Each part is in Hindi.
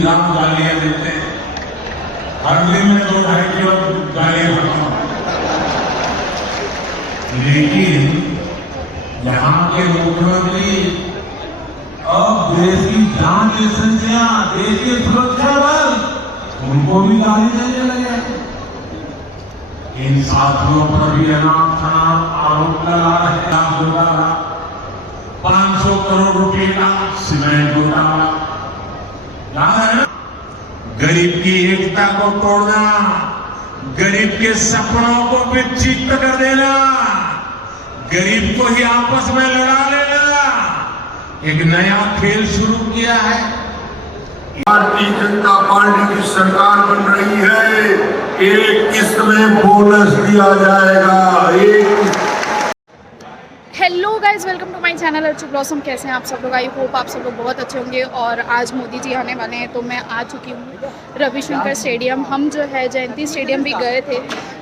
दिन रात गालियां देते हैं, हर दिन में 2-2.5 किलो गालियां खाता हूं। लेकिन यहाँ के मुख्यमंत्री अब देश की जान एजेंसियां, देश की सुरक्षा बल, उनको भी गाली देने लगे। इन साथियों पर भी अनाप शनाप आरोप लगा रहे हैं। 500 करोड़ रुपए का सीमेंट घोटाला, याद है ना? गरीब की एकता को तोड़ना, गरीब के सपनों को विक्षिप्त कर देना, गरीब को ही आपस में लड़ा लेना, एक नया खेल शुरू किया है। भारतीय जनता पार्टी की सरकार बन रही है, एक किस्त में बोनस दिया जाएगा। Hello guys, welcome to my channel Archu Blossom. कैसे हैं आप सब लोग? आई होप आप सब लोग बहुत अच्छे होंगे। और आज मोदी जी आने वाले हैं तो मैं आ चुकी हूँ रविशंकर स्टेडियम। हम जो है जयंती स्टेडियम भी गए थे,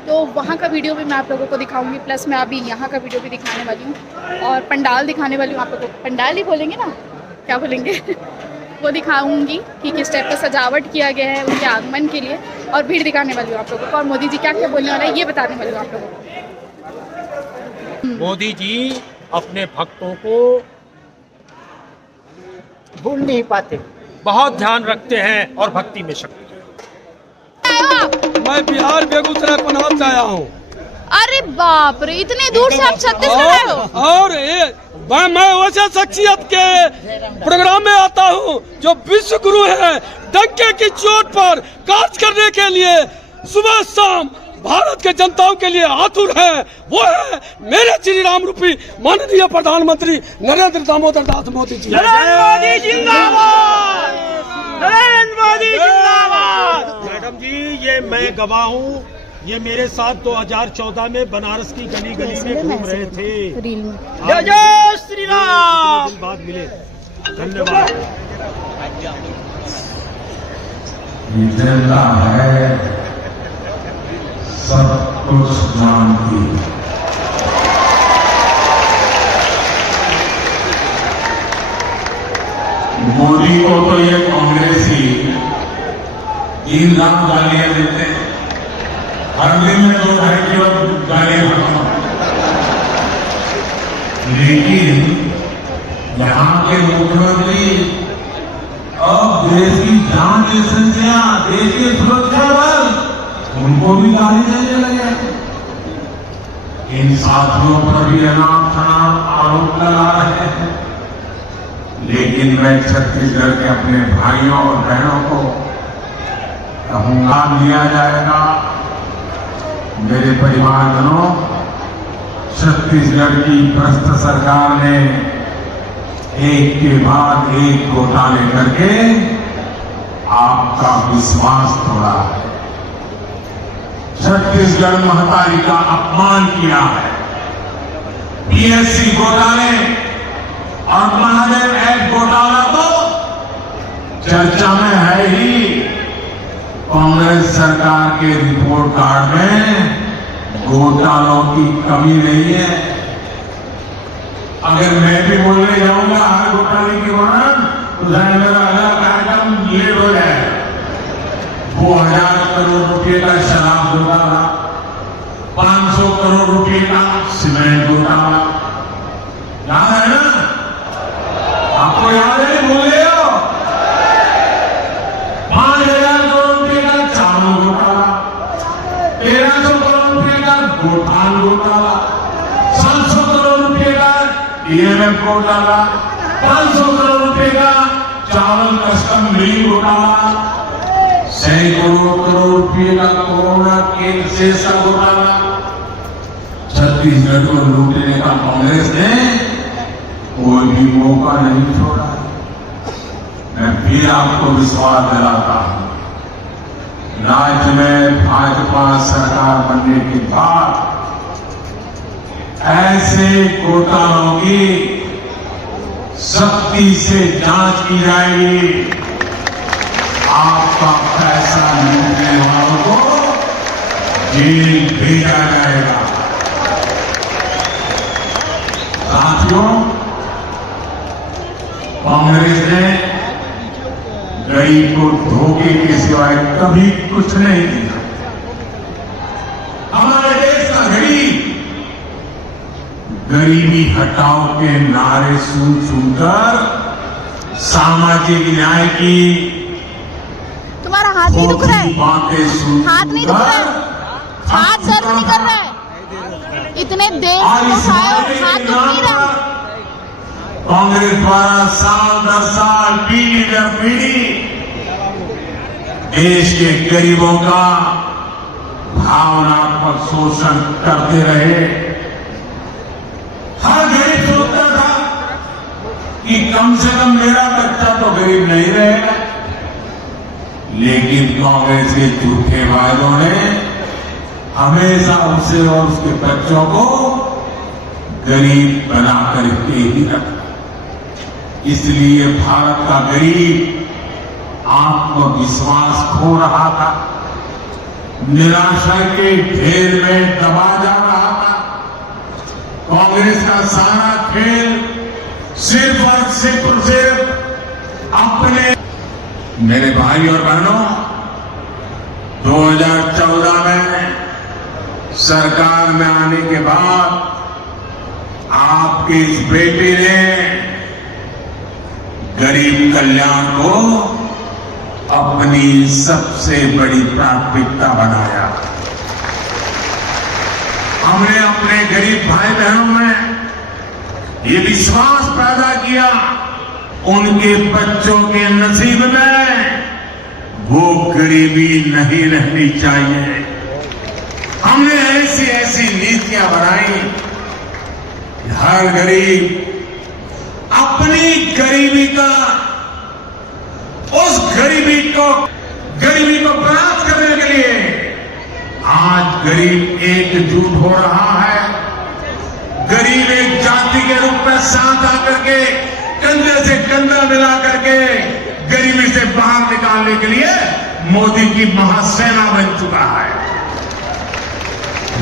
तो वहाँ का वीडियो भी मैं आप लोगों को दिखाऊंगी, प्लस मैं अभी यहाँ का वीडियो भी दिखाने वाली हूँ और पंडाल दिखाने वाली हूँ आप लोगों को। पंडाल ही बोलेंगे ना, क्या बोलेंगे वो दिखाऊंगी कि किस टाइप का सजावट किया गया है उनके आगमन के लिए, और भीड़ दिखाने वाली हूँ आप लोगों को, और मोदी जी क्या क्या बोलने वाला है ये बताने वाली हूँ आप लोगों को। मोदी जी अपने भक्तों को भूल नहीं पाते, बहुत ध्यान रखते हैं और भक्ति में शक्ति है। मैं बिहार बेगूसराय पनौत से आया हूँ। अरे बाप रे, इतने दूर से आप छत्तीसगढ़ आए हो? और मैं वैसे शख्सियत के प्रोग्राम में आता हूँ जो विश्व गुरु है, डंके की चोट पर कार्य करने के लिए सुबह शाम भारत के जनताओं के लिए आतुर है। वो है मेरे श्री राम रूपी माननीय प्रधानमंत्री नरेंद्र दामोदर दास मोदी जी। नरेंद्र मोदी जिंदाबाद, नरेंद्र मोदी जिंदाबाद। मैडम जी, ये मैं गवाह हूँ, ये मेरे साथ 2014 में बनारस की गली गली में घूम रहे थे। जय जय श्री राम। बाद मिले, धन्यवाद। जनता है सब कुछ जानती। मोदी को तो ये कांग्रेसी दिन रात गालियां देते हैं, हर दिन में 2-2.5 किलो गालियां खाता हूं। लेकिन यहाँ के मुख्यमंत्री अब देश की जान एजेंसियां, देश की सुरक्षा बल, उनको भी गाली देने लगे। इन साथियों पर भी अनाप शनाप आरोप लगा रहे हैं। लेकिन मैं छत्तीसगढ़ के अपने भाइयों और बहनों को कहूंगा, दिया जाएगा। मेरे परिवारजनों, छत्तीसगढ़ की भ्रष्ट सरकार ने एक के बाद एक घोटाले करके आपका विश्वास तोड़ा है। छत्तीसगढ़ महतारी का अपमान किया है। पीएससी घोटाले और महादेव एक्ट घोटाला तो चर्चा में है ही। कांग्रेस सरकार के रिपोर्ट कार्ड में घोटालों की कमी नहीं है। अगर मैं भी बोलने जाऊंगा हर घोटाले के वर्णन तो मेरा अलग कार्यक्रम लेट हो जाएगा। 2000 करोड़ रुपए का शराब घोटाला, 500 करोड़ रुपए का सीमेंट घोटाला, याद है ना? आपको याद है? बोले हो 5000 करोड़ रुपए का चावल घोटाला, 1300 करोड़ रुपए का गोठान घोटाला, 700 करोड़ रुपए का डीएमएफ घोटाला, 500 करोड़ रुपए का चावल कस्टम मिलिंग घोटाला, सैकड़ों करोड़ रुपए का कोरोना केंद्र से घोटाला। छत्तीसगढ़ को लूटने का कांग्रेस ने कोई भी मौका नहीं छोड़ा। मैं फिर आपको विश्वास दिलाता हूं, राज्य में भाजपा सरकार बनने के बाद ऐसे घोटालों की सख्ती से जांच की जाएगी। आपका पैसा लूटने वालों को जेल भेजा जाएगा। साथियों, कांग्रेस ने गरीब को धोखे के सिवाय कभी कुछ नहीं दिया। हमारे देश का गरीब गरीबी हटाओ के नारे सुनकर सामाजिक न्याय की तुम्हारा हाथ नहीं दुख रहा है? बातें सुन हाथ नहीं दुख रहा है? हाथ दर्द नहीं कर रहा है? इतने देर से हाथ दुख नहीं रहा? कांग्रेस द्वारा साल दर साल पीढ़ी दर पीढ़ी देश के गरीबों का भावनात्मक शोषण करते रहे। हर गरीब सोचता था कि कम से कम मेरा बच्चा तो गरीब नहीं रहेगा, लेकिन कांग्रेस के झूठे वायदों ने हमेशा उसे और उसके बच्चों को गरीब बनाकर के ही रखा। इसलिए भारत का गरीब आत्मविश्वास खो रहा था, निराशा के ढेर में दबा जा रहा था। कांग्रेस का सारा खेल सिर्फ और सिर्फ अपने। मेरे भाई और बहनों, 2014 में सरकार में आने के बाद आपकी इस बेटी ने गरीब कल्याण को अपनी सबसे बड़ी प्राथमिकता बनाया। हमने अपने गरीब भाई बहनों में ये विश्वास पैदा किया, उनके बच्चों के नसीब में वो गरीबी नहीं रहनी चाहिए। हमने ऐसी ऐसी नीतियां बनाई कि हर गरीब अपनी गरीबी का, उस गरीबी को बर्बाद करने के लिए आज गरीब एकजुट हो रहा है। गरीब एक जाति के रूप में साथ आकर के कंधे से कंधा मिला करके गरीबी से बाहर निकालने के लिए मोदी की महासेना बन चुका है।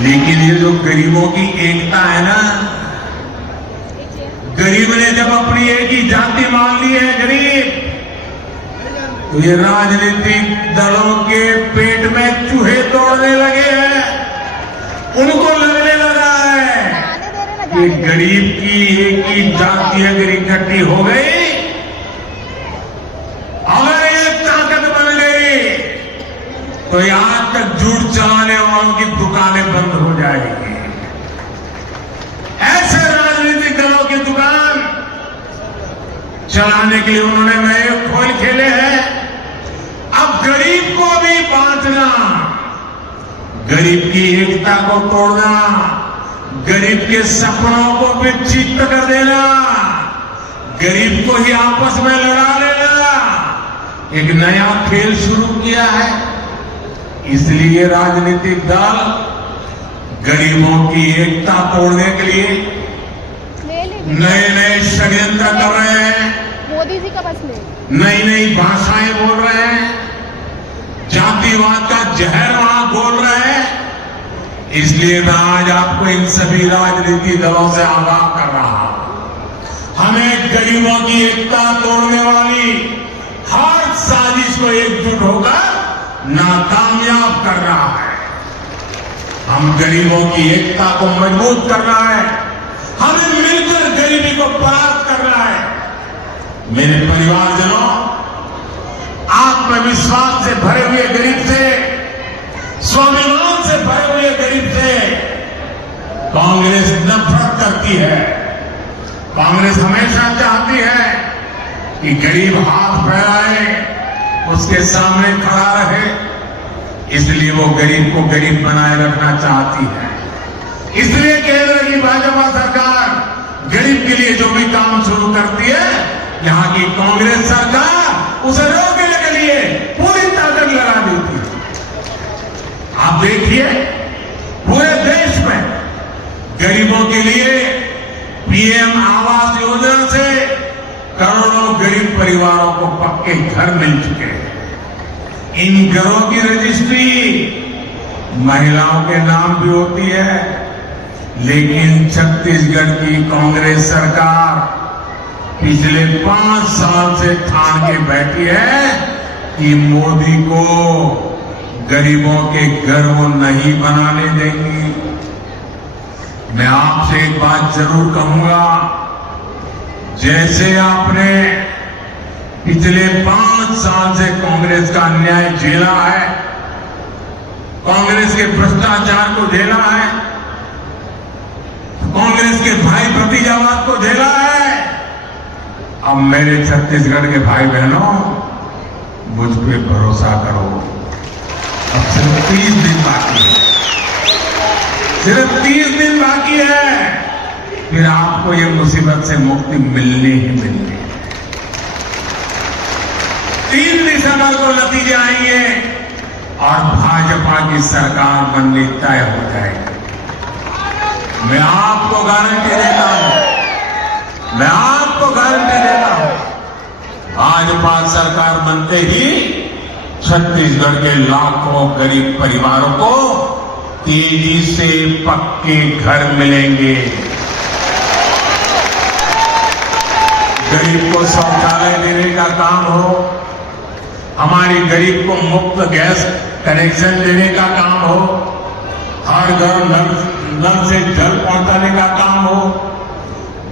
लेकिन ये जो गरीबों की एकता है ना, गरीब ने जब अपनी एक ही जाति मान ली है गरीब, तो ये राजनीतिक दलों के पेट में चूहे दौड़ने लगे हैं। उनको लगने लगा है कि गरीब की एक ही जाति अगर इकट्ठी हो गई, अगर ये ताकत बन गई, तो आज तक झूठ चलाने वालों की दुकानें बंद हो जाएगी। ऐसे राजनीतिक दलों की दुकान चलाने के लिए उन्होंने नए खोल खेले हैं। अब गरीब को भी बांटना, गरीब की एकता को तोड़ना, गरीब के सपनों को भी चित्त कर देना, गरीब को ही आपस में लड़ा लेना, एक नया खेल शुरू किया है। इसलिए राजनीतिक दल गरीबों की एकता तोड़ने के लिए नए नए षड्यंत्र कर रहे हैं, मोदी जी का बस ले, नई नई भाषाएं बोल रहे हैं, जातिवाद का जहर वहां बोल रहे हैं। इसलिए मैं आज आपको इन सभी राजनीतिक दलों से आगाह कर रहा हूं, हमें गरीबों की एकता तोड़ने वाली हर साजिश को एकजुट होकर नाकामयाब कर रहा है। हम गरीबों की एकता को मजबूत करना है, हमें मिलकर गरीबी को परास्त करना है। मेरे परिवारजनों, आत्मविश्वास से भरे हुए गरीब से, स्वाभिमान से भरे हुए गरीब से कांग्रेस नफरत करती है। कांग्रेस हमेशा चाहती है कि गरीब हाथ फैलाए, उसके सामने खड़ा रहे, इसलिए वो गरीब को गरीब बनाए रखना चाहती है। इसलिए केंद्र की भाजपा सरकार गरीब के लिए जो भी काम शुरू करती है, यहां की कांग्रेस सरकार उसे रोकने के लिए पूरी ताकत लगा देती है। आप देखिए, पूरे देश में गरीबों के लिए पीएम आवास योजना से करोड़ों गरीब परिवारों को पक्के घर मिल चुके हैं। इन घरों की रजिस्ट्री महिलाओं के नाम भी होती है, लेकिन छत्तीसगढ़ की कांग्रेस सरकार पिछले 5 साल से ठान के बैठी है कि मोदी को गरीबों के घर वो नहीं बनाने देंगी। मैं आपसे एक बात जरूर कहूंगा, जैसे आपने पिछले 5 साल से कांग्रेस का अन्याय झेला है, कांग्रेस के भ्रष्टाचार को झेला है, कांग्रेस के भाई भतीजावाद को झेला है, अब मेरे छत्तीसगढ़ के भाई बहनों मुझ पे भरोसा करो। अब सिर्फ 30 दिन बाकी है, सिर्फ 30 दिन बाकी है, फिर आपको ये मुसीबत से मुक्ति मिलनी ही मिलनी है। 3 दिसंबर को नतीजे आएंगे और भाजपा की सरकार बननी तय हो जाएगी। मैं आपको गारंटी देता हूं, मैं आपको गारंटी देता हूं, भाजपा सरकार बनते ही छत्तीसगढ़ के लाखों गरीब परिवारों को तेजी से पक्के घर मिलेंगे। गरीब को शौचालय देने का काम हो, हमारी गरीब को मुफ्त गैस कनेक्शन देने का काम हो, हर घर नल से जल पहुंचाने का काम हो,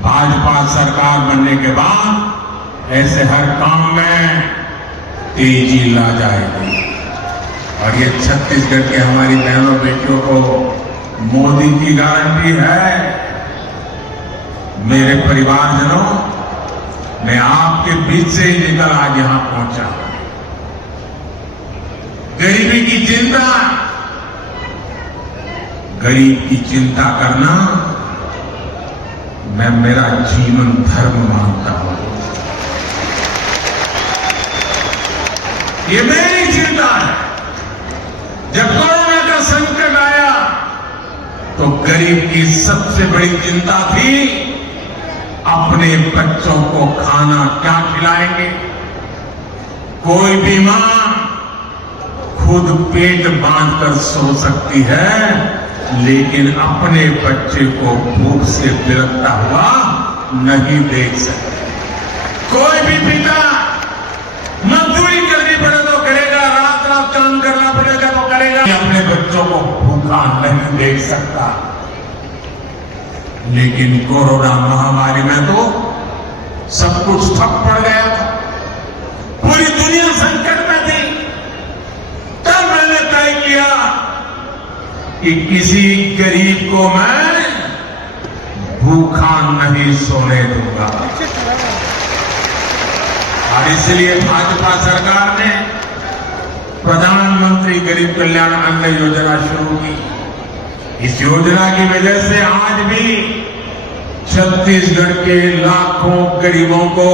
भाजपा सरकार बनने के बाद ऐसे हर काम में तेजी ला जाएगी। और ये छत्तीसगढ़ के हमारी बहनों बेटियों को मोदी की गारंटी है। मेरे परिवारजनों, मैं आपके बीच से ही निकल आज यहां पहुंचा। गरीबी की चिंता, गरीब की चिंता करना मैं मेरा जीवन धर्म मानता हूं। ये मेरी चिंता है। जब कोरोना का संकट आया तो गरीब की सबसे बड़ी चिंता थी अपने बच्चों को खाना क्या खिलाएंगे। कोई भी मां खुद पेट बांधकर सो सकती है, लेकिन अपने बच्चे को भूख से बिलखता हुआ नहीं देख सकती। कोई भी पिता मजदूरी करनी पड़े तो करेगा, रात रात काम करना पड़ेगा तो करेगा, अपने बच्चों को भूखा नहीं देख सकता। लेकिन कोरोना महामारी में तो सब कुछ ठप पड़ गया था, पूरी दुनिया संकट में थी। तब मैंने तय किया कि किसी गरीब को मैं भूखा नहीं सोने दूंगा। और इसलिए भाजपा सरकार ने प्रधानमंत्री गरीब कल्याण अन्न योजना शुरू की। इस योजना की वजह से आज भी छत्तीसगढ़ के लाखों गरीबों को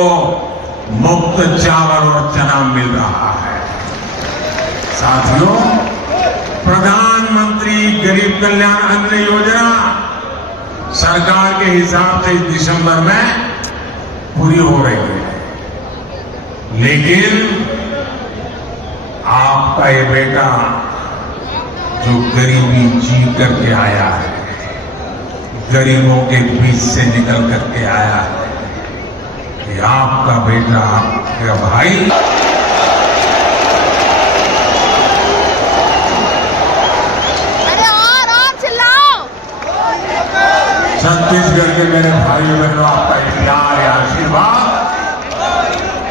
मुफ्त चावल और चना मिल रहा है। साथियों, प्रधानमंत्री गरीब कल्याण अन्न योजना सरकार के हिसाब से दिसंबर में पूरी हो रही है, लेकिन आपका ये बेटा जो गरीबी जी करके आया है, गरीबों के बीच से निकल करके आया है, ये आपका बेटा, आपका भाई छत्तीसगढ़ के मेरे भाइयों बहनों, आपका प्यार या आशीर्वाद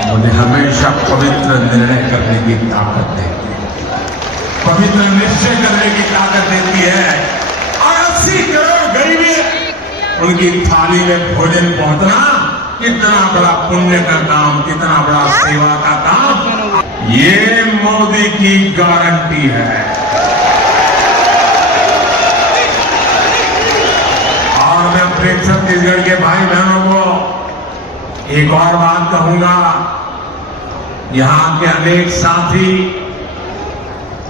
मुझे हमेशा पवित्र निर्णय करने की ताकत देती है, पवित्र निश्चय करने की ताकत देती है। और 80 करोड़ गरीबी उनकी थाली में भोजन पहुंचना कितना बड़ा पुण्य का काम, कितना बड़ा सेवा का काम, ये मोदी की गारंटी है। और मैं अपने छत्तीसगढ़ के भाई बहनों को एक और बात कहूंगा, यहां के अनेक साथी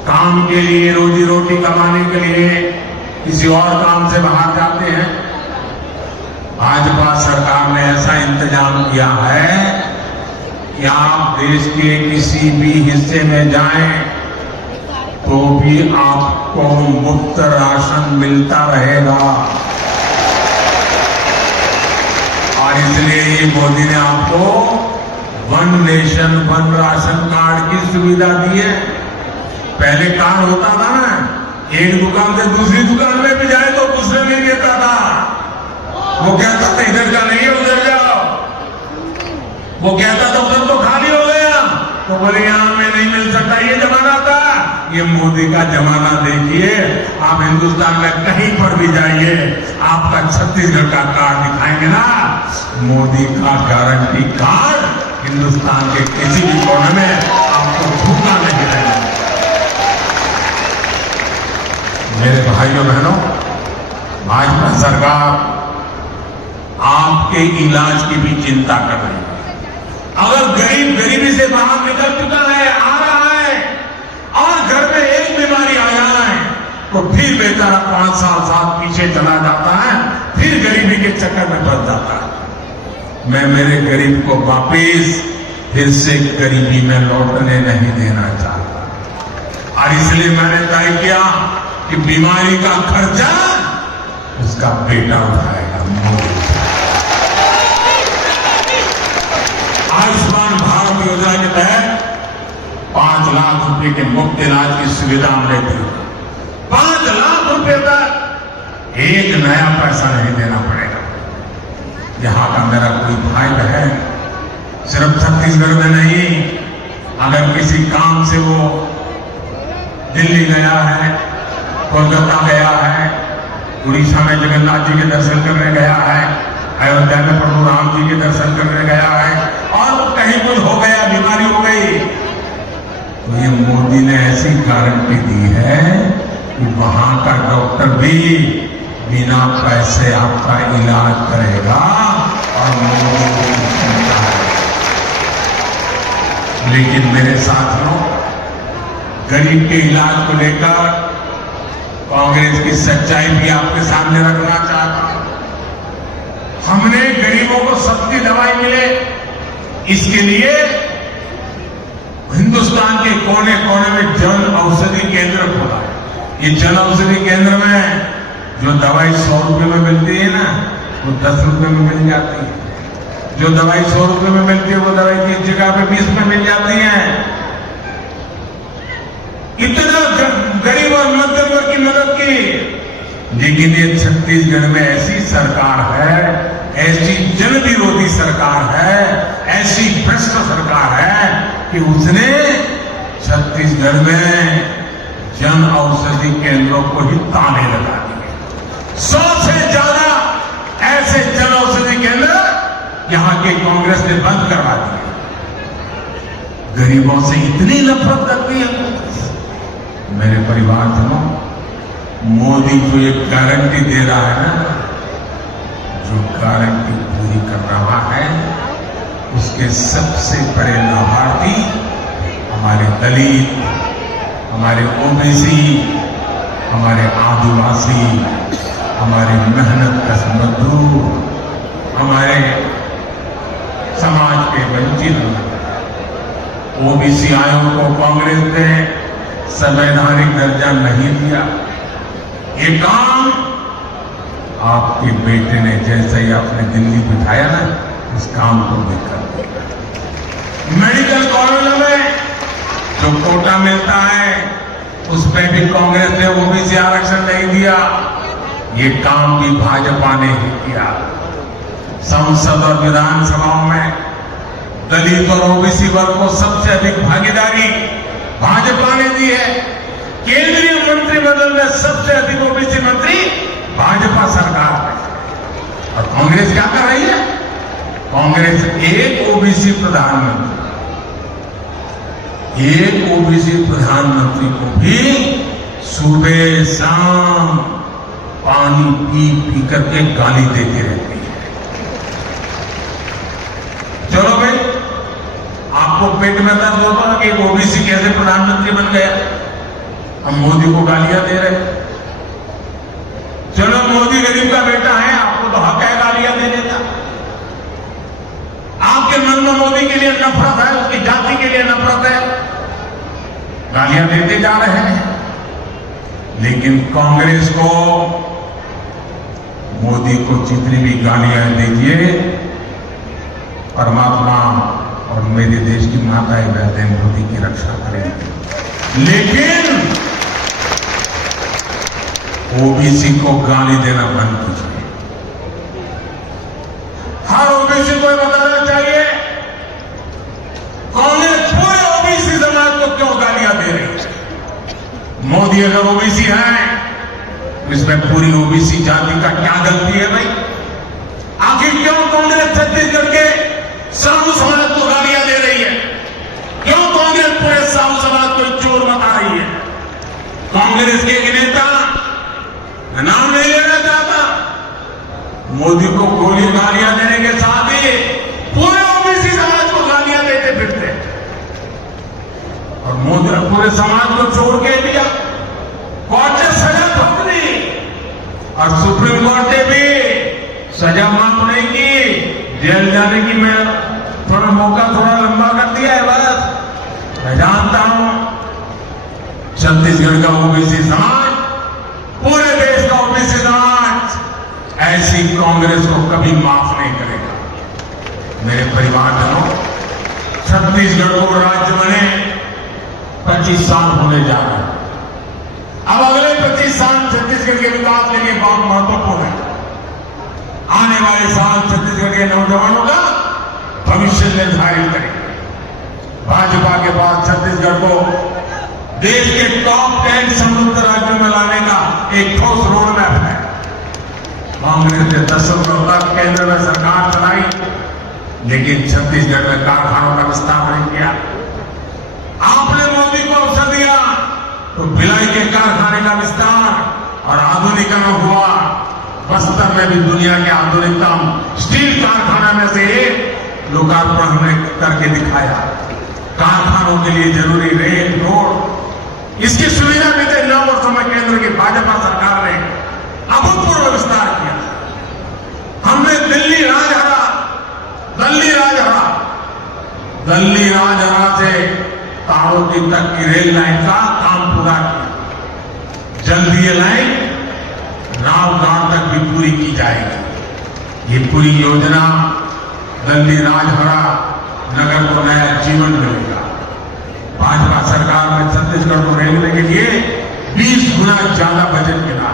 काम के लिए, रोजी रोटी कमाने के लिए किसी और काम से बाहर जाते हैं। भाजपा सरकार ने ऐसा इंतजाम किया है कि आप देश के किसी भी हिस्से में जाएं तो भी आपको मुफ्त राशन मिलता रहेगा। और इसलिए ये मोदी ने आपको one nation one ration card की सुविधा दी है। पहले कार्ड होता था ना, एक दुकान से दूसरी दुकान में भी जाए तो दूसरे नहीं देता था। वो कहता था इधर का नहीं है उधर जाओ, वो कहता था उधर तो खाली हो गया, तो बोले यहां में नहीं मिल सकता। ये जमाना था। ये मोदी का जमाना देखिए, आप हिंदुस्तान में कहीं पर भी जाइए, आपका छत्तीसगढ़ का कार्ड दिखाएंगे ना, मोदी का गारंटी कार्ड हिंदुस्तान के किसी भी कोने में आपको भूखा नहीं रहेगा। मेरे भाइयों बहनों, भाजपा सरकार आपके इलाज की भी चिंता कर रही है। अगर गरीब गरीबी से बाहर निकल चुका है, आ रहा है, और घर में एक बीमारी आ जाए तो फिर बेचारा 5 साल साथ पीछे चला जाता है, फिर गरीबी के चक्कर में फंस जाता है। मैं मेरे गरीब को वापिस फिर से गरीबी में लौटने नहीं देना चाहता, और इसलिए मैंने तय किया कि बीमारी का खर्चा उसका बेटा उठाएगा, मोदी। आयुष्मान भारत योजना के तहत 5 लाख रुपए के मुफ्त इलाज की सुविधा हमने दी। 5 लाख रुपए तक एक नया पैसा नहीं देना पड़ेगा। यहां का मेरा कोई भाई बहन सिर्फ छत्तीसगढ़ में नहीं, अगर किसी काम से वो दिल्ली गया है, कोलकाता गया है, उड़ीसा में जगन्नाथ जी के दर्शन करने गया है, अयोध्या में प्रभु राम जी के दर्शन करने गया है, और कहीं कुछ हो गया, बीमारी हो गई, तो ये मोदी ने ऐसी गारंटी दी है कि वहां का डॉक्टर भी बिना पैसे आपका इलाज करेगा, और मोदी को चिंता है। लेकिन मेरे साथियों, गरीब के इलाज को लेकर कांग्रेस की सच्चाई भी आपके सामने रखना चाहता हूं। हमने गरीबों को सस्ती दवाई मिले, इसके लिए हिंदुस्तान के कोने कोने में जन औषधि केंद्र खोला। ये जन औषधि केंद्र में जो दवाई 100 रुपए में मिलती है ना, वो 10 रुपए में मिल जाती है। जो दवाई 100 रुपए में मिलती है, वो दवाई की जगह पे 20 में मिल जाती है। इतना गरीब और मध्यम वर्ग की मदद की। लेकिन ये छत्तीसगढ़ में ऐसी सरकार है, ऐसी जन विरोधी सरकार है, ऐसी भ्रष्ट सरकार है कि उसने छत्तीसगढ़ में जन औषधि केंद्रों को ही ताले लगा दिए। 100 से ज्यादा ऐसे जन औषधि केंद्र यहां के कांग्रेस ने बंद करवा दिए। गरीबों से इतनी नफरत करती है। मेरे परिवारजनों, मोदी जो एक गारंटी दे रहा है ना, जो गारंटी पूरी कर रहा है, उसके सबसे बड़े लाभार्थी हमारे दलित, हमारे ओबीसी, हमारे आदिवासी, हमारे मेहनत कश मजदूर, हमारे समाज के वंचित लोग। ओबीसी आयोग को कांग्रेस ने संवैधानिक दर्जा नहीं दिया। ये काम आपके बेटे ने जैसे ही आपने दिल्ली बिठाया ना, उस काम को भी कर दिया। मेडिकल कॉलेजों में जो कोटा मिलता है, उसमें भी कांग्रेस ने ओबीसी आरक्षण नहीं दिया। ये काम भी भाजपा ने ही किया। संसद और विधानसभाओं में दलित और ओबीसी वर्ग को सबसे अधिक भागीदारी भाजपा ने दी है। केंद्रीय मंत्रिमंडल में सबसे अधिक ओबीसी मंत्री भाजपा सरकार है। और कांग्रेस क्या कर रही है? कांग्रेस एक ओबीसी प्रधानमंत्री को भी सुबह शाम पानी पी पी करके गाली देती रहती है। चलो भाई, आपको पेट में दर्द होगा कि एक ओबीसी कैसे प्रधानमंत्री बन गया, हम मोदी को गालियां दे रहे हैं। चलो, मोदी गरीब का बेटा है, आपको तो हक है गालियां देने का। आपके मन में मोदी के लिए नफरत है, उसकी जाति के लिए नफरत है, गालियां देते जा रहे हैं। लेकिन कांग्रेस को, मोदी को जितनी भी गालियां दीजिए, परमात्मा और मेरे देश की माताएं बहनें मोदी की रक्षा करेंगी। लेकिन ओबीसी को गाली देना बंद कीजिए। हर ओबीसी को बताना चाहिए कांग्रेस पूरे ओबीसी समाज को क्यों गालियां दे रही है। मोदी अगर ओबीसी है तो इसमें पूरी ओबीसी जाति का क्या गलती है भाई? आखिर क्यों कांग्रेस छत्तीसगढ़ के साहू समाज को गालियां दे रही है? क्यों कांग्रेस पूरे साहू समाज को चोर बता रही है? कांग्रेस के एक नेता, मैं नाम नहीं लेना चाहता, मोदी को गोली गालियां देने के साथ ही पूरे ओबीसी समाज को गालियां देते फिरते और मोदी ने पूरे समाज को छोड़ के दिया। कोर्ट ने सजा ठोक दी और सुप्रीम कोर्ट ने भी सजा माफ नहीं की, जेल जाने की मैं थोड़ा मौका थोड़ा लंबा कर दिया है। बस मैं जानता हूं छत्तीसगढ़ का ओबीसी समाज, पूरे देश का ओबीसी समाज ऐसी कांग्रेस को कभी माफ नहीं करेगा। मेरे परिवारजनों, छत्तीसगढ़ को राज्य बने 25 साल होने जा रहे हैं। अब अगले 25 साल छत्तीसगढ़ के विकास के लिए बहुत महत्वपूर्ण है। आने वाले साल छत्तीसगढ़ के नौजवानों का भविष्य निर्धारित करेंगे। भाजपा के पास छत्तीसगढ़ को देश के टॉप 10 समृद्ध राज्यों में लाने का एक ठोस रोड मैप है। कांग्रेस ने दशकों तक केंद्र में सरकार चलाई, लेकिन छत्तीसगढ़ में कारखानों का विस्तार नहीं किया। आपने मोदी को अवसर दिया तो भिलाई के कारखाने का विस्तार और आधुनिकीकरण हुआ। बस्तर में भी दुनिया के आधुनिकतम स्टील कारखाना में से एक लोकार्पण हमने करके दिखाया। कारखानों के लिए जरूरी रेल, रोड, इसकी सुविधा बीते 9 वर्षों में केंद्र की भाजपा सरकार ने अभूतपूर्व विस्तार किया। हमने दिल्ली राज हरा से ताड़ोती तक की रेल लाइन का काम पूरा किया। जल्द ये लाइन रावघाट तक भी पूरी की जाएगी। ये पूरी योजना दिल्ली राजहरा नगर को नया जीवन मिलेगा। भाजपा सरकार ने छत्तीसगढ़ को रेलवे के लिए 20 गुना ज्यादा बजट मिला।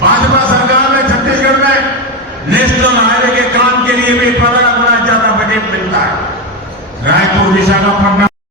भाजपा सरकार ने छत्तीसगढ़ में नेशनल हाईवे के काम के लिए भी 15 गुना ज्यादा बजट मिलता है। रायपुर विशाखापट्टनम